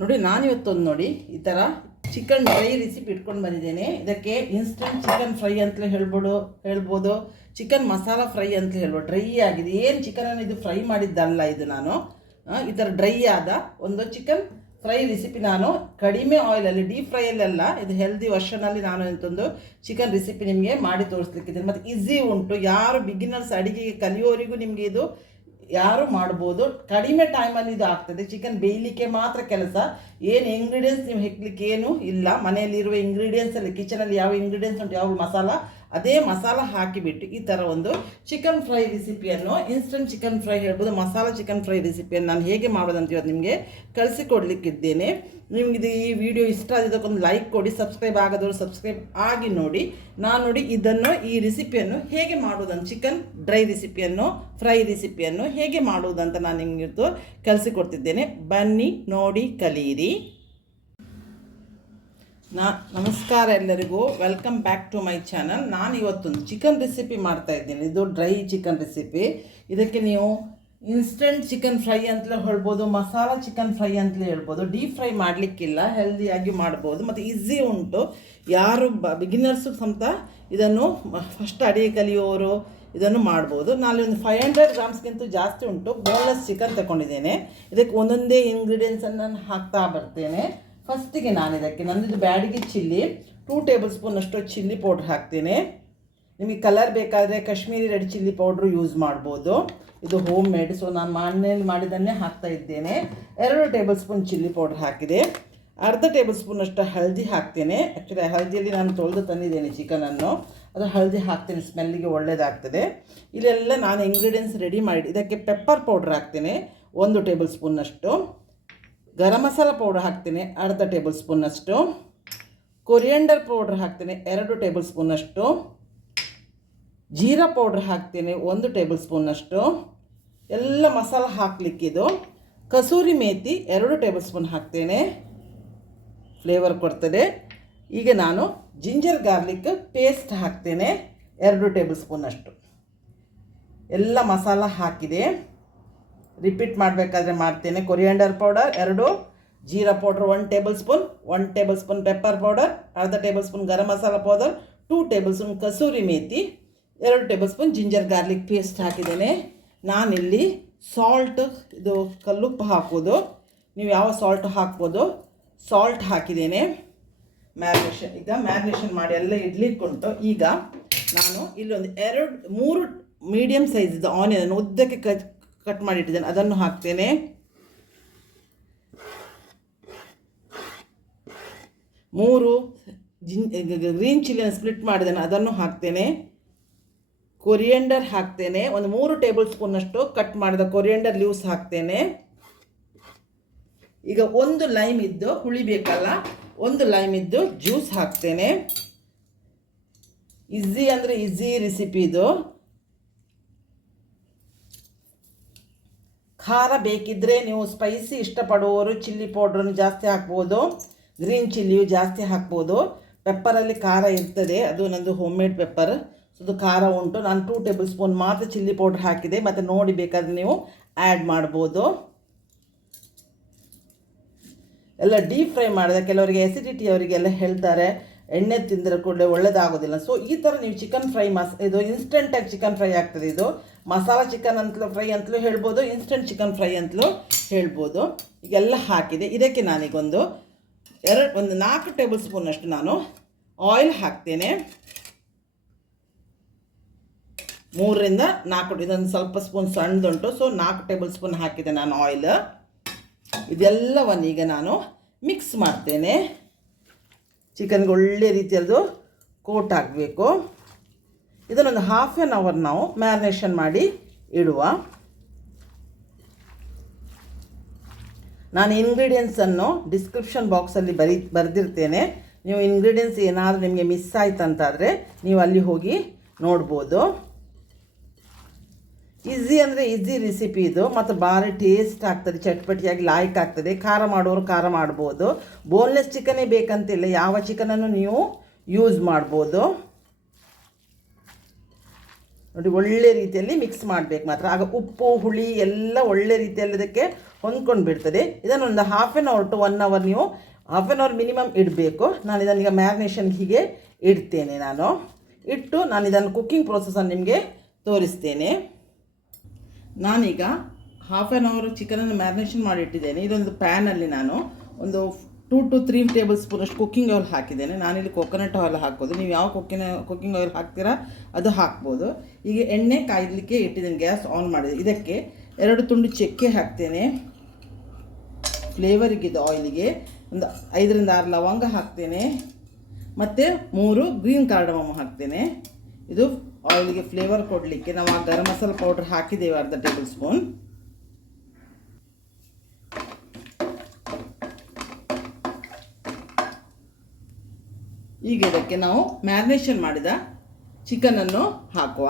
ನೋಡಿ ನಾನಿವತ್ತೊಂದು ನೋಡಿ ಈ ಥರ ಚಿಕನ್ ಡ್ರೈ ರೆಸಿಪಿ ಇಟ್ಕೊಂಡು ಬಂದಿದ್ದೇನೆ. ಇದಕ್ಕೆ ಇನ್ಸ್ಟೆಂಟ್ ಚಿಕನ್ ಫ್ರೈ ಅಂತಲೇ ಹೇಳ್ಬೋದು, ಚಿಕನ್ ಮಸಾಲ ಫ್ರೈ ಅಂತ ಹೇಳ್ಬೋದು. ಡ್ರೈ ಆಗಿದೆ, ಏನು ಚಿಕನನ್ನು ಇದು ಫ್ರೈ ಮಾಡಿದ್ದಲ್ಲ, ಇದು ನಾನು ಈ ಥರ ಡ್ರೈ ಆದ ಒಂದು ಚಿಕನ್ ಫ್ರೈ ರೆಸಿಪಿ ನಾನು ಕಡಿಮೆ ಆಯಿಲಲ್ಲಿ ಡೀಪ್ ಫ್ರೈಯಲ್ಲೆಲ್ಲ, ಇದು ಹೆಲ್ದಿ ವರ್ಷನಲ್ಲಿ ನಾನು ಇಂತೊಂದು ಚಿಕನ್ ರೆಸಿಪಿ ನಿಮಗೆ ಮಾಡಿ ತೋರಿಸ್ಲಿಕ್ಕಿದ್ದೀನಿ. ಮತ್ತು ಈಸಿ ಉಂಟು, ಯಾರು ಬಿಗಿನರ್ಸ್ ಅಡುಗೆಗೆ ಕಲಿಯೋರಿಗೂ ನಿಮಗೆ ಇದು ಯಾರು ಮಾಡ್ಬೋದು. ಕಡಿಮೆ ಟೈಮಲ್ಲಿ ಇದು ಆಗ್ತದೆ. ಚಿಕನ್ ಬೇಯಲಿಕ್ಕೆ ಮಾತ್ರ ಕೆಲಸ, ಏನು ಇಂಗ್ರೀಡಿಯೆಂಟ್ಸ್ ನೀವು ಹೆಕ್ಲಿಕ್ಕೆ ಏನೂ ಇಲ್ಲ. ಮನೆಯಲ್ಲಿರುವ ಇಂಗ್ರೀಡಿಯೆಂಟ್ಸಲ್ಲಿ, ಕಿಚನಲ್ಲಿ ಯಾವ ಇಂಗ್ರೀಡಿಯೆಂಟ್ಸ್ ಉಂಟು, ಯಾವ ಮಸಾಲ, ಅದೇ ಮಸಾಲ ಹಾಕಿಬಿಟ್ಟು ಈ ಥರ ಒಂದು ಚಿಕನ್ ಫ್ರೈ ರೆಸಿಪಿಯನ್ನು, ಇನ್ಸ್ಟೆಂಟ್ ಚಿಕನ್ ಫ್ರೈ ಹೇಳ್ಬೋದು, ಮಸಾಲ ಚಿಕನ್ ಫ್ರೈ ರೆಸಿಪಿಯನ್ನು ನಾನು ಹೇಗೆ ಮಾಡೋದಂತ ಇವತ್ತು ನಿಮಗೆ ಕಳಿಸಿಕೊಡ್ಲಿಕ್ಕಿದ್ದೇನೆ. ನಿಮಗಿದು ಈ ವಿಡಿಯೋ ಇಷ್ಟ ಆದಕ್ಕೊಂದು ಲೈಕ್ ಕೊಡಿ, ಸಬ್ಸ್ಕ್ರೈಬ್ ಆಗೋದವರು ಸಬ್ಸ್ಕ್ರೈಬ್ ಆಗಿ ನೋಡಿ. ನಾನು ನೋಡಿ ಈ ರೆಸಿಪಿಯನ್ನು ಹೇಗೆ ಮಾಡೋದಂತ, ಚಿಕನ್ ಡ್ರೈ ರೆಸಿಪಿಯನ್ನು, ಫ್ರೈ ರೆಸಿಪಿಯನ್ನು ಹೇಗೆ ಮಾಡುವುದಂತ ನಾನು ನಿಮಗೆ ಕಲಿಸಿಕೊಡ್ತಿದ್ದೇನೆ. ಬನ್ನಿ ನೋಡಿ ಕಲಿಯಿರಿ. ನಮಸ್ಕಾರ ಎಲ್ಲರಿಗೂ, welcome back to my channel. ನಾನು ಇವತ್ತೊಂದು ಚಿಕನ್ ರೆಸಿಪಿ ಮಾಡ್ತಾ ಇದ್ದೀನಿ. ಇದು ಡ್ರೈ ಚಿಕನ್ ರೆಸಿಪಿ. ಇದಕ್ಕೆ ನೀವು ಇನ್ಸ್ಟೆಂಟ್ ಚಿಕನ್ ಫ್ರೈ ಅಂತಲೇ ಹೇಳ್ಬೋದು, ಮಸಾಲ ಚಿಕನ್ ಫ್ರೈ ಅಂತಲೇ ಹೇಳ್ಬೋದು. ಡೀಪ್ ಫ್ರೈ ಮಾಡಲಿಕ್ಕಿಲ್ಲ, ಹೆಲ್ದಿಯಾಗಿ ಮಾಡ್ಬೋದು ಮತ್ತು ಈಸಿ ಉಂಟು. ಯಾರು ಬಿಗಿನರ್ಸು ಸಮೇತ ಇದನ್ನು ಫಸ್ಟ್ ಅಡಿಗೆ ಕಲಿಯೋರು ಇದನ್ನು ಮಾಡ್ಬೋದು. ನಾನು ಒಂದು 500 ಗ್ರಾಮ್ಸ್ಗಿಂತ ಜಾಸ್ತಿ ಉಂಟು ಬೋನ್ಲೆಸ್ ಚಿಕನ್ ತಗೊಂಡಿದ್ದೇನೆ. ಇದಕ್ಕೆ ಒಂದೊಂದೇ ಇಂಗ್ರೀಡಿಯೆಂಟ್ಸನ್ನು ನಾನು ಹಾಕ್ತಾ ಬರ್ತೇನೆ. ಫಸ್ಟಿಗೆ ನಾನು ಇದಕ್ಕೆ ನಂದಿದು ಬ್ಯಾಡಿಗೆ ಚಿಲ್ಲಿ 2 ಟೇಬಲ್ ಸ್ಪೂನಷ್ಟು ಚಿಲ್ಲಿ ಪೌಡ್ರ್ ಹಾಕ್ತೇನೆ. ನಿಮಗೆ ಕಲರ್ ಬೇಕಾದರೆ Kashmiri red chilli powder use ಮಾಡ್ಬೋದು. ಇದು ಹೋಮ್ ಮೇಡ್, ಸೊ ನಾನು ಮನೆಯಲ್ಲಿ ಮಾಡಿದ್ದನ್ನೇ ಹಾಕ್ತಾ ಇದ್ದೇನೆ. 2 ಟೇಬಲ್ ಸ್ಪೂನ್ ಚಿಲ್ಲಿ ಪೌಡ್ರ್ ಹಾಕಿದೆ. ಅರ್ಧ ಟೇಬಲ್ ಸ್ಪೂನಷ್ಟು ಹಳದಿ ಹಾಕ್ತೇನೆ. ಆ್ಯಕ್ಚುಲಿ ಹಳದಿಯಲ್ಲಿ ನಾನು ತೊಳೆದು ತಂದಿದ್ದೇನೆ ಚಿಕನನ್ನು, ಅದು ಹಳದಿ ಹಾಕ್ತೇನೆ, ಸ್ಮೆಲ್ಲಿಗೆ ಒಳ್ಳೆಯದಾಗ್ತದೆ. ಇಲ್ಲೆಲ್ಲ ನಾನು ಇಂಗ್ರೀಡಿಯೆಂಟ್ಸ್ ರೆಡಿ ಮಾಡಿ, ಇದಕ್ಕೆ ಪೆಪ್ಪರ್ ಪೌಡ್ರ್ ಹಾಕ್ತೇನೆ 1 ಟೇಬಲ್ ಸ್ಪೂನಷ್ಟು, ಗರಂ ಮಸಾಲ ಪೌಡರ್ ಹಾಕ್ತೇನೆ ಅರ್ಧ ಟೇಬಲ್ ಸ್ಪೂನಷ್ಟು, ಕೊರಿಯಂಡರ್ ಪೌಡ್ರ್ ಹಾಕ್ತೇನೆ 2 ಟೇಬಲ್ ಸ್ಪೂನಷ್ಟು, ಜೀರಾ ಪೌಡ್ರ್ ಹಾಕ್ತೇನೆ 1 ಟೇಬಲ್ ಸ್ಪೂನಷ್ಟು. ಎಲ್ಲ ಮಸಾಲ ಹಾಕಲಿಕ್ಕಿದು. ಕಸೂರಿ ಮೇಥಿ 2 ಟೇಬಲ್ ಸ್ಪೂನ್ ಹಾಕ್ತೇನೆ, ಫ್ಲೇವರ್ ಕೊಡ್ತದೆ. ಈಗ ನಾನು ಜಿಂಜರ್ ಗಾರ್ಲಿಕ್ ಪೇಸ್ಟ್ ಹಾಕ್ತೇನೆ 2 ಟೇಬಲ್ ಸ್ಪೂನಷ್ಟು. ಎಲ್ಲ ಮಸಾಲ ಹಾಕಿದೆ, ರಿಪೀಟ್ ಮಾಡಬೇಕಾದ್ರೆ ಮಾಡ್ತೇನೆ. Coriander powder 2, jeera powder 1 tablespoon, 1 tablespoon pepper powder, ಅರ್ಧ tablespoon garam masala powder, 2 tablespoon kasuri methi, 2 tablespoon ginger garlic paste ಹಾಕಿದ್ದೇನೆ. ನಾನಿಲ್ಲಿ ಸಾಲ್ಟ್, ಇದು ಕಲ್ಲುಪ್ಪು ಹಾಕೋದು, ನೀವು ಯಾವ ಸಾಲ್ಟ್ ಹಾಕ್ಬೋದು, ಸಾಲ್ಟ್ ಹಾಕಿದ್ದೇನೆ. ಈಗ ಮ್ಯಾರಿನೇಷನ್ ಮಾಡಿ ಎಲ್ಲ ಇಡ್ಲಿಕ್ಕುಂಟು. ಈಗ ನಾನು ಇಲ್ಲೊಂದು 3 ಮೀಡಿಯಮ್ ಸೈಜಿದ್ದು ಆನಿಯನ್ ಉದ್ದಕ್ಕೆ ಕಟ್ ಮಾಡಿಟ್ಟಿದ್ದೇನೆ, ಅದನ್ನು ಹಾಕ್ತೇನೆ. 3 ಗ್ರೀನ್ ಚಿಲ್ಲಿಯನ್ನು ಸ್ಪ್ಲಿಟ್ ಮಾಡಿದ್ದೇನೆ, ಅದನ್ನು ಹಾಕ್ತೇನೆ. ಕೊರಿಯಂಡರ್ ಹಾಕ್ತೇನೆ, ಒಂದು 3 ಟೇಬಲ್ ಸ್ಪೂನಷ್ಟು ಕಟ್ ಮಾಡಿದ ಕೊರಿಯಂಡರ್ ಲೀವ್ಸ್ ಹಾಕ್ತೇನೆ. ಈಗ 1 ಲೈಮ್ ಇದ್ದು, ಹುಳಿ ಬೇಕಲ್ಲ, 1 ಲೈಮ್ ಇದ್ದು ಜ್ಯೂಸ್ ಹಾಕ್ತೇನೆ. ಈಸಿ ಅಂದರೆ ಈಸಿ ರೆಸಿಪಿ ಇದು. ಖಾರ ಬೇಕಿದ್ದರೆ ನೀವು ಸ್ಪೈಸಿ ಇಷ್ಟಪಡುವವರು ಚಿಲ್ಲಿ ಪೌಡ್ರನ್ನು ಜಾಸ್ತಿ ಹಾಕ್ಬೋದು, ಗ್ರೀನ್ ಚಿಲ್ಲಿಯು ಜಾಸ್ತಿ ಹಾಕ್ಬೋದು. ಪೆಪ್ಪರಲ್ಲಿ ಖಾರ ಇರ್ತದೆ, ಅದು ನಂದು ಹೋಮ್ ಮೇಡ್ ಪೆಪ್ಪರ್, ಸೊ ಅದು ಖಾರ ಉಂಟು. ನಾನು 2 ಟೇಬಲ್ ಸ್ಪೂನ್ ಮಾತ್ರ ಚಿಲ್ಲಿ ಪೌಡ್ರ್ ಹಾಕಿದೆ, ಮತ್ತು ನೋಡಿ ಬೇಕಾದರೆ ನೀವು ಆ್ಯಡ್ ಮಾಡ್ಬೋದು. ಎಲ್ಲ ಡೀಪ್ ಫ್ರೈ ಮಾಡಿದೆ. ಕೆಲವರಿಗೆ ಎಸಿಡಿಟಿ ಅವರಿಗೆಲ್ಲ ಹೇಳ್ತಾರೆ, ಎಣ್ಣೆ ತಿಂದರೆ ಕೂಡ ಒಳ್ಳೆಯದಾಗೋದಿಲ್ಲ. ಸೊ ಈ ಥರ ನೀವು ಚಿಕನ್ ಫ್ರೈ ಇದು ಇನ್ಸ್ಟೆಂಟಾಗಿ ಚಿಕನ್ ಫ್ರೈ ಆಗ್ತದೆ. ಇದು ಮಸಾಲ ಚಿಕನ್ ಅಂತಲೂ ಫ್ರೈ ಅಂತಲೂ ಹೇಳ್ಬೋದು, ಇನ್ಸ್ಟೆಂಟ್ ಚಿಕನ್ ಫ್ರೈ ಅಂತಲೂ ಹೇಳ್ಬೋದು. ಈಗೆಲ್ಲ ಹಾಕಿದೆ. ಇದಕ್ಕೆ ನಾನೀಗ ಒಂದು 4 ಟೇಬಲ್ ಸ್ಪೂನಷ್ಟು ನಾನು ಆಯಿಲ್ ಹಾಕ್ತೇನೆ. 3 ರಿಂದ 4, ಇದೊಂದು ಸ್ವಲ್ಪ ಸ್ಪೂನ್ ಸಣ್ಣದುಂಟು, ಸೊ 4 ಟೇಬಲ್ ಸ್ಪೂನ್ ಹಾಕಿದೆ ನಾನು ಆಯಿಲ್. ಇದೆಲ್ಲವನ್ನು ಈಗ ನಾನು ಮಿಕ್ಸ್ ಮಾಡ್ತೇನೆ. ಚಿಕನ್ಗೆ ಒಳ್ಳೆ ರೀತಿಯದ್ದು ಕೋಟ್ ಆಗಬೇಕು. ಇದನ್ನೊಂದು 1/2 ಅವರ್ ನಾವು ಮ್ಯಾರಿನೇಷನ್ ಮಾಡಿ ಇಡುವ. ನಾನು ಇಂಗ್ರೀಡಿಯೆಂಟ್ಸನ್ನು ಡಿಸ್ಕ್ರಿಪ್ಷನ್ ಬಾಕ್ಸಲ್ಲಿ ಬರೆದಿರ್ತೇನೆ. ನೀವು ಇಂಗ್ರೀಡಿಯೆಂಟ್ಸ್ ಏನಾದರೂ ನಿಮಗೆ ಮಿಸ್ ಆಯ್ತಂತಾದರೆ ನೀವು ಅಲ್ಲಿ ಹೋಗಿ ನೋಡ್ಬೋದು. ಈಸಿ ಅಂದರೆ ಈಸಿ ರೆಸಿಪಿ ಇದು, ಮತ್ತು ಭಾರಿ ಟೇಸ್ಟ್ ಆಗ್ತದೆ, ಚಟ್ಪಟಿಯಾಗಿ ಲಾಯ್ಕ್ ಆಗ್ತದೆ. ಖಾರ ಮಾಡೋರು ಖಾರ ಮಾಡ್ಬೋದು. ಬೋನ್ಲೆಸ್ ಚಿಕನ್ನೇ ಬೇಕಂತಿಲ್ಲ, ಯಾವ ಚಿಕನನ್ನು ನೀವು ಯೂಸ್ ಮಾಡ್ಬೋದು. ನೋಡಿ ಒಳ್ಳೆ ರೀತಿಯಲ್ಲಿ ಮಿಕ್ಸ್ ಮಾಡಬೇಕು ಮಾತ್ರ. ಆಗ ಉಪ್ಪು ಹುಳಿ ಎಲ್ಲ ಒಳ್ಳೆ ರೀತಿಯಲ್ಲಿ ಅದಕ್ಕೆ ಹೊಂದ್ಕೊಂಡು ಬಿಡ್ತದೆ. ಇದನ್ನೊಂದು half an hour to 1 hour ನೀವು ಹಾಫ್ ಆನ್ ಅವರ್ ಮಿನಿಮಮ್ ಇಡಬೇಕು. ನಾನು ಇದನ್ನೀಗ ಮ್ಯಾರಿನೇಷನ್ ಹೀಗೆ ಇಡ್ತೇನೆ. ಇಟ್ಟು ನಾನು ಇದನ್ನು ಕುಕ್ಕಿಂಗ್ ಪ್ರೊಸೆಸನ್ನು ನಿಮಗೆ ತೋರಿಸ್ತೇನೆ. ನಾನೀಗ ಹಾಫ್ ಆನ್ ಅವರ್ ಚಿಕನನ್ನು ಮ್ಯಾರಿನೇಷನ್ ಮಾಡಿಟ್ಟಿದ್ದೇನೆ. ಇದೊಂದು ಪ್ಯಾನಲ್ಲಿ ನಾನು ಒಂದು 2 to 3 ಟೇಬಲ್ ಸ್ಪೂನ್ ಅಷ್ಟು ಕುಕ್ಕಿಂಗ್ ಆಯಿಲ್ ಹಾಕಿದ್ದೇನೆ. ನಾನಿಲ್ಲಿ ಕೊಕೊನಟ್ ಆಯಿಲ್ ಹಾಕೋದು, ನೀವು ಯಾವ ಕುಕ್ಕಿಂಗ್ ಆಯಿಲ್ ಹಾಕ್ತೀರಾ ಅದು ಹಾಕ್ಬೋದು. ಈಗ ಎಣ್ಣೆ ಕಾಯಲಿಕ್ಕೆ ಇಟ್ಟಿದ್ದೇನೆ, ಗ್ಯಾಸ್ ಆನ್ ಮಾಡಿದೆ. ಇದಕ್ಕೆ 2 ತುಂಡು ಚಕ್ಕೆ ಹಾಕ್ತೇನೆ. ಫ್ಲೇವರಿಗಿದೆ ಆಯಿಲಿಗೆ ಒಂದು 5 ರಿಂದ 6 ಲವಂಗ ಹಾಕ್ತೇನೆ ಮತ್ತು 3 ಗ್ರೀನ್ ಕಾರ್ಡಮಮ್ ಹಾಕ್ತೇನೆ. ಇದು ಆಯಿಲಿಗೆ ಫ್ಲೇವರ್ ಕೊಡಲಿಕ್ಕೆ. ನಾವು ಆ ಗರಂ ಮಸಾಲ ಪೌಡ್ರ್ ಹಾಕಿದ್ದೇವೆ 1/2 ಟೇಬಲ್ ಸ್ಪೂನ್. ಈಗ ಇದಕ್ಕೆ ನಾವು ಮ್ಯಾರಿನೇಷನ್ ಮಾಡಿದ ಚಿಕನನ್ನು ಹಾಕುವ.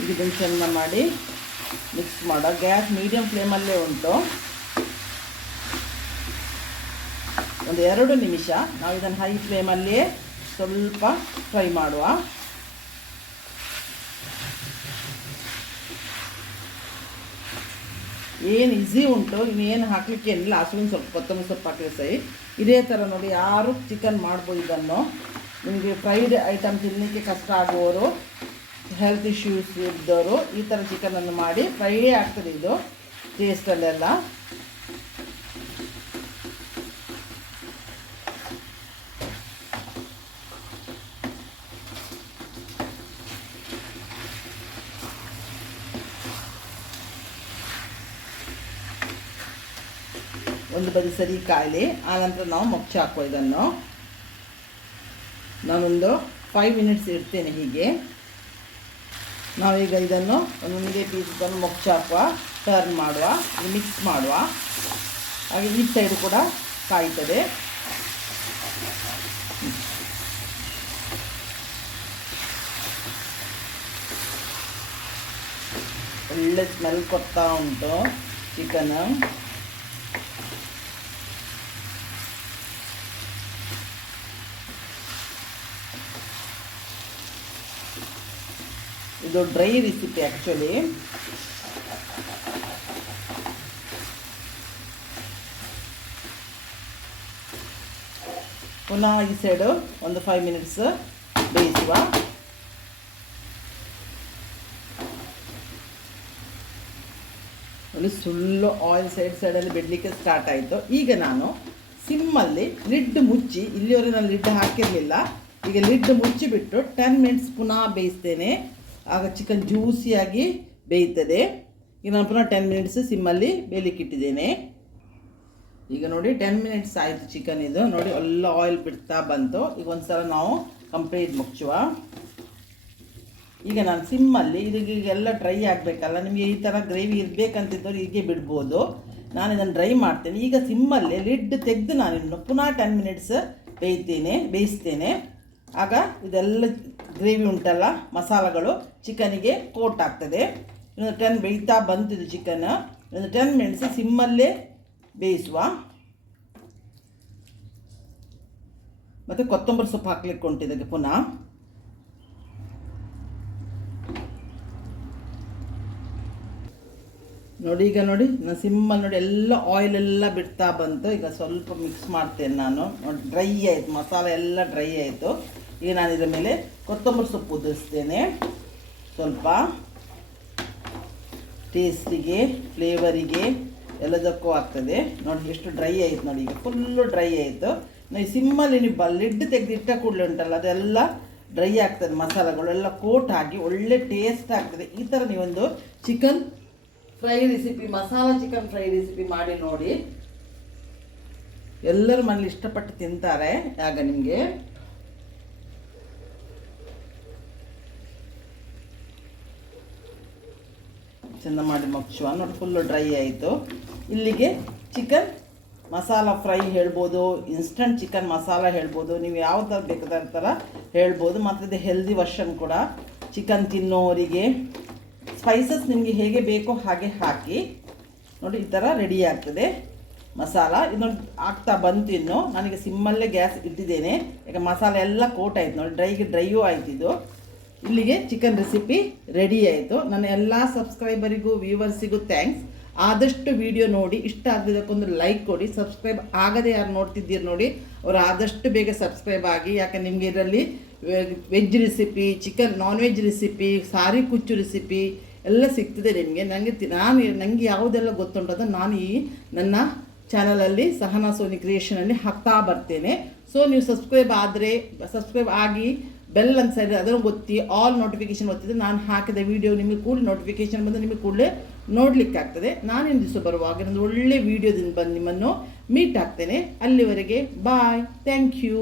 ಈಗ ಇದನ್ನು ಚೆನ್ನಾಗಿ ಮಾಡಿ ಮಿಕ್ಸ್ ಮಾಡೋ. ಗ್ಯಾಸ್ ಮೀಡಿಯಮ್ ಫ್ಲೇಮಲ್ಲೇ ಉಂಟು. ಒಂದು 2 ನಿಮಿಷ ನಾವು ಇದನ್ನು ಹೈ ಫ್ಲೇಮಲ್ಲೇ ಸ್ವಲ್ಪ ಫ್ರೈ ಮಾಡುವ. ಏನು ಈಸಿ ಉಂಟು, ಇನ್ನೇನು ಹಾಕಲಿಕ್ಕೆ ಏನಿಲ್ಲ. ಹಸುವಿನ ಸ್ವಲ್ಪ ಕೊತ್ತಂಬರಿ ಸೊಪ್ಪು ಹಾಕಿದ್ರೆ ಸರಿ. ಇದೇ ಥರ ನೋಡಿ, ಯಾರು ಚಿಕನ್ ಮಾಡ್ಬೋದು ಇದನ್ನು. ನಿಮಗೆ ಫ್ರೈಡ್ ಐಟಮ್ ತಿನ್ನಲಿಕ್ಕೆ ಕಷ್ಟ ಆಗುವವರು, ಹೆಲ್ತ್ ಇಶ್ಯೂಸ್ ಇದ್ದವರು ಈ ಥರ ಚಿಕನನ್ನು ಮಾಡಿ ಫ್ರೈ ಆಗ್ತದೆ ಇದು ಟೇಸ್ಟಲ್ಲೆಲ್ಲ. ಒಂದು ಬದಿ ಸರಿ ಕಾಯಲಿ, ಆನಂತರ ನಾವು ಮುಚ್ಚಿ ಹಾಕುವ ಇದನ್ನು. ನಾನೊಂದು 5 ಮಿನಿಟ್ಸ್ ಇಡ್ತೇನೆ ಹೀಗೆ. ನಾವೀಗ ಇದನ್ನು ಒಂದೊಂದೇ ಪೀಸನ್ನು ಮುಚ್ಚಿ ಹಾಕುವ, ಟರ್ನ್ ಮಾಡುವ, ಮಿಕ್ಸ್ ಮಾಡುವ. ಹಾಗೆ ಈ ಸೈಡು ಕೂಡ ಕಾಯ್ತದೆ. ಒಳ್ಳೆ ಸ್ಮೆಲ್ ಕೊಡ್ತಾ ಉಂಟು ಚಿಕನ್. ಇದು ಡ್ರೈ ರೆಸಿಪಿ ಆ್ಯಕ್ಚುಲಿ. ಪುನಃ ಈ ಸೈಡು ಒಂದು 5 ಮಿನಿಟ್ಸ್ ಬೇಯಿಸುವ. ಅಲ್ಲಿ ಸುಳ್ಳು ಆಯಿಲ್ ಸೈಡಲ್ಲಿ ಬಿಡಲಿಕ್ಕೆ ಸ್ಟಾರ್ಟ್ ಆಯಿತು. ಈಗ ನಾನು ಸಿಮ್ಮಲ್ಲಿ ಲಿಡ್ ಮುಚ್ಚಿ, ಇಲ್ಲಿವರೆಗೆ ನಾನು ಲಿಡ್ ಹಾಕಿರಲಿಲ್ಲ, ಈಗ ಲಿಡ್ ಮುಚ್ಚಿಬಿಟ್ಟು 10 ಮಿನಿಟ್ಸ್ ಪುನಃ ಬೇಯಿಸ್ತೇನೆ. ಆಗ ಚಿಕನ್ ಜ್ಯೂಸಿಯಾಗಿ ಬೇಯ್ತದೆ. ಈಗ ನಾನು ಪುನಃ 10 ಮಿನಿಟ್ಸ್ ಸಿಮ್ಮಲ್ಲಿ ಬೇಯಲಿಕ್ಕೆ ಇಟ್ಟಿದ್ದೇನೆ. ಈಗ ನೋಡಿ 10 ಮಿನಿಟ್ಸ್ ಆಯಿತು ಚಿಕನ್ ಇದು. ನೋಡಿ ಎಲ್ಲ ಆಯಿಲ್ ಬಿಡ್ತಾ ಬಂತು. ಈಗ ಒಂದು ಸಲ ನಾವು ಕಂಪ್ಲೀಟ್ ಮುಚ್ಚುವ. ಈಗ ನಾನು ಸಿಮ್ಮಲ್ಲಿ ಇದೀಗೆಲ್ಲ ಡ್ರೈ ಆಗಬೇಕಲ್ಲ, ನಿಮಗೆ ಈ ಥರ ಗ್ರೇವಿ ಇರಬೇಕಂತಿದ್ದವ್ರು ಹೀಗೆ ಬಿಡ್ಬೋದು. ನಾನು ಇದನ್ನು ಡ್ರೈ ಮಾಡ್ತೇನೆ. ಈಗ ಸಿಮ್ಮಲ್ಲಿ ಲಿಡ್ ತೆಗೆದು ನಾನಿನ್ನು ಪುನಃ 10 ಮಿನಿಟ್ಸ್ ಬೇಯಿಸ್ತೇನೆ. ಆಗ ಇದೆಲ್ಲ ಗ್ರೇವಿ ಉಂಟಲ್ಲ, ಮಸಾಲೆಗಳು ಚಿಕನಿಗೆ ಕೋಟ್ ಆಗ್ತದೆ. ಇನ್ನೊಂದು 10 ಬೇಯ್ತಾ ಬಂತಿದ್ದು ಚಿಕನ್. ಇನ್ನೊಂದು 10 ಮಿನಿಟ್ಸ್ ಸಿಮ್ಮಲ್ಲೇ ಬೇಯಿಸುವ. ಮತ್ತು ಕೊತ್ತಂಬರಿ ಸೊಪ್ಪು ಹಾಕ್ಲಿಕ್ಕೆ ಉಂಟು ಇದಕ್ಕೆ ಪುನಃ. ನೋಡಿ ಈಗ ನೋಡಿ ನಾನು ಸಿಮ್ಮಲ್ಲಿ ನೋಡಿ ಎಲ್ಲ ಆಯಿಲೆಲ್ಲ ಬಿಡ್ತಾ ಬಂತು. ಈಗ ಸ್ವಲ್ಪ ಮಿಕ್ಸ್ ಮಾಡ್ತೇನೆ ನಾನು. ನೋಡಿ ಡ್ರೈ ಆಯಿತು, ಮಸಾಲೆ ಎಲ್ಲ ಡ್ರೈ ಆಯಿತು. ಈಗ ನಾನು ಇದರ ಮೇಲೆ ಕೊತ್ತಂಬರಿ ಸೊಪ್ಪು ಉದುರಿಸ್ತೇನೆ. ಸ್ವಲ್ಪ ಟೇಸ್ಟಿಗೆ, ಫ್ಲೇವರಿಗೆ ಎಲ್ಲದಕ್ಕೂ ಆಗ್ತದೆ. ನೋಡಿ ಎಷ್ಟು ಡ್ರೈ ಆಯಿತು ನೋಡಿ, ಈಗ ಫುಲ್ಲು ಡ್ರೈ ಆಯಿತು. ನಾವು ಸಿಮ್ಮಲ್ಲಿ ನೀವು ಲಿಡ್ ತೆಗೆದಿಟ್ಟ ಕೂಡಲೇ ಉಂಟಲ್ಲ, ಅದೆಲ್ಲ ಡ್ರೈ ಆಗ್ತದೆ. ಮಸಾಲೆಗಳೆಲ್ಲ ಕೋಟ್ ಆಗಿ ಒಳ್ಳೆ ಟೇಸ್ಟ್ ಆಗ್ತದೆ. ಈ ಥರ ನೀವೊಂದು chicken fry recipe, masala chicken fry recipe ಮಾಡಿ ನೋಡಿ. ಎಲ್ಲರ ಮನೇಲಿ ಇಷ್ಟಪಟ್ಟು ತಿಂತಾರೆ. ಆಗ ನಿಮಗೆ ಚೆಂದ ಮಾಡಿ ಮುಚ್ಚುವ. ನೋಡಿ ಫುಲ್ಲು ಡ್ರೈ ಆಯಿತು. ಇಲ್ಲಿಗೆ ಚಿಕನ್ ಮಸಾಲ ಫ್ರೈ ಹೇಳ್ಬೋದು, ಇನ್ಸ್ಟಂಟ್ ಚಿಕನ್ ಮಸಾಲ ಹೇಳ್ಬೋದು, ನೀವು ಯಾವ ಥರ ಬೇಕಾದ ಥರ ಹೇಳ್ಬೋದು. ಮತ್ತು ಇದು ಹೆಲ್ದಿ ವರ್ಷನ್ ಕೂಡ. ಚಿಕನ್ ತಿನ್ನೋರಿಗೆ ಸ್ಪೈಸಸ್ ನಿಮಗೆ ಹೇಗೆ ಬೇಕೋ ಹಾಗೆ ಹಾಕಿ ನೋಡಿ, ಈ ಥರ ರೆಡಿ ಆಗ್ತದೆ. ಮಸಾಲ ಇನ್ನೊಂದು ಆಗ್ತಾ ಬಂತು. ಇನ್ನು ನನಗೆ ಸಿಮ್ಮಲ್ಲೇ ಗ್ಯಾಸ್ ಇಟ್ಟಿದ್ದೇನೆ, ಈಗ ಮಸಾಲೆ ಎಲ್ಲ ಕೋಟ್ ಆಯ್ತು ನೋಡಿ, ಡ್ರೈಯೂ ಆಯ್ತಿದ್ದು. ಇಲ್ಲಿಗೆ ಚಿಕನ್ ರೆಸಿಪಿ ರೆಡಿ ಆಯಿತು. ನನ್ನ ಎಲ್ಲ ಸಬ್ಸ್ಕ್ರೈಬರಿಗೂ ವ್ಯೂವರ್ಸಿಗೂ ಥ್ಯಾಂಕ್ಸ್. ಆದಷ್ಟು ವಿಡಿಯೋ ನೋಡಿ, ಇಷ್ಟ ಆಗಲಿದ್ದಕ್ಕೊಂದು ಲೈಕ್ ಕೊಡಿ. ಸಬ್ಸ್ಕ್ರೈಬ್ ಆಗದೆ ಯಾರು ನೋಡ್ತಿದ್ದೀರಿ ನೋಡಿ, ಅವರು ಆದಷ್ಟು ಬೇಗ ಸಬ್ಸ್ಕ್ರೈಬ್ ಆಗಿ. ಯಾಕೆ ನಿಮಗೆ ಇದರಲ್ಲಿ veg recipe, chicken non veg recipe, ಸಾರಿ ಕುಚ್ಚು ರೆಸಿಪಿ ಎಲ್ಲ ಸಿಗ್ತದೆ ನಿಮಗೆ. ನನಗೆ ಯಾವುದೆಲ್ಲ ಗೊತ್ತುಂಟು ಅದನ್ನು ನಾನು ಈ ನನ್ನ ಚಾನಲಲ್ಲಿ ಸಹನಾ ಸೋನಿ ಕ್ರಿಯೇಷನಲ್ಲಿ ಹಾಕ್ತಾ ಬರ್ತೇನೆ. ಸೊ ನೀವು ಸಬ್ಸ್ಕ್ರೈಬ್ ಆಗಿ ಬೆಲ್ ಅಂತ ಸೈಡ್ ಅದನ್ನು ಒತ್ತಿ, ಆಲ್ ನೋಟಿಫಿಕೇಷನ್ ಒತ್ತಿದ್ರೆ ನಾನು ಹಾಕಿದ ವಿಡಿಯೋ ನಿಮಗೆ ಕೂಡಲೇ ನೋಟಿಫಿಕೇಷನ್ ಬಂದು ನಿಮಗೆ ಕೂಡಲೇ ನೋಡಲಿಕ್ಕಾಗ್ತದೆ. ನಾನಿಂದು ದಿವಸ ಬರುವಾಗ ಒಂದು ಒಳ್ಳೆ ವಿಡಿಯೋದಿಂದ ಬಂದು ನಿಮ್ಮನ್ನು ಮೀಟ್ ಆಗ್ತೇನೆ. ಅಲ್ಲಿವರೆಗೆ ಬಾಯ್, ಥ್ಯಾಂಕ್ ಯು.